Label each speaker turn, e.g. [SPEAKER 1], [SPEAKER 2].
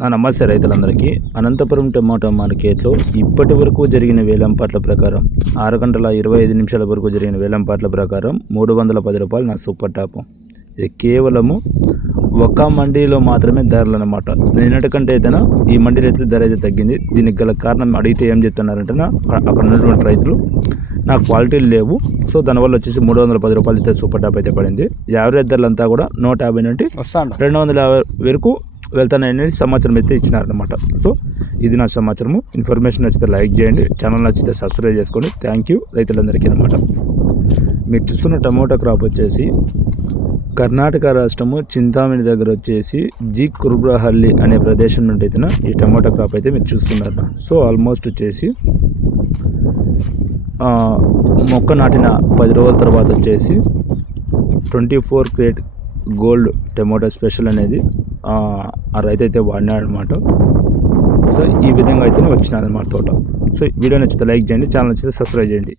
[SPEAKER 1] నా నమస్తే రైతులందరికీ. అనంతపురం టమాటో మార్కెట్లో ఇప్పటి వరకు జరిగిన వేలంపాట్ల ప్రకారం ఆరు గంటల ఇరవై ఐదు నిమిషాల వరకు జరిగిన వేలంపాట్ల ప్రకారం మూడు వందల పది రూపాయలు నా సూపర్ టాప్. ఇది కేవలము ఒక మండీలో మాత్రమే ధరలు అనమాట నిన్నటికంటే ఏదైనా ఈ మండీ రైతుల ధర అయితే తగ్గింది. దీనికి గల కారణం అడిగితే ఏం చెప్తున్నారంటే నా- అక్కడ ఉన్నటువంటి రైతులు నాకు క్వాలిటీలు లేవు. సో దానివల్ల వచ్చేసి మూడు వందల పది రూపాయలు అయితే సూపర్ టాప్ అయితే పడింది. యావరేజ్ ధరలంతా కూడా నూట యాభై నుండి రెండు వందల యాభై వరకు వెళ్తానని సమాచారం అయితే ఇచ్చినారనమాట సో ఇది నా సమాచారము. ఇన్ఫర్మేషన్ నచ్చితే లైక్ చేయండి. ఛానల్ నచ్చితే సబ్స్క్రైబ్ చేసుకోండి. థ్యాంక్ యూ రైతులందరికీ అనమాట మీరు చూస్తున్న టమోటా క్రాప్ వచ్చేసి కర్ణాటక రాష్ట్రము చింతామణి దగ్గర వచ్చేసి జీ కుర్బ్రహల్లి అనే ప్రదేశం నుండి అయితే ఈ టమోటా క్రాప్ అయితే మీరు చూస్తున్నారు సో ఆల్మోస్ట్ వచ్చేసి మొక్క నాటిన పది రోజుల తర్వాత వచ్చేసి twenty four crate gold tomato special అనేది ఆ రైతు అయితే వాడినాడు అనమాట సో ఈ విధంగా అయితే వచ్చినది అనమాట తోట. సో వీడియో నచ్చితే లైక్ చేయండి ఛానల్ నచ్చితే సబ్స్క్రైబ్ చేయండి.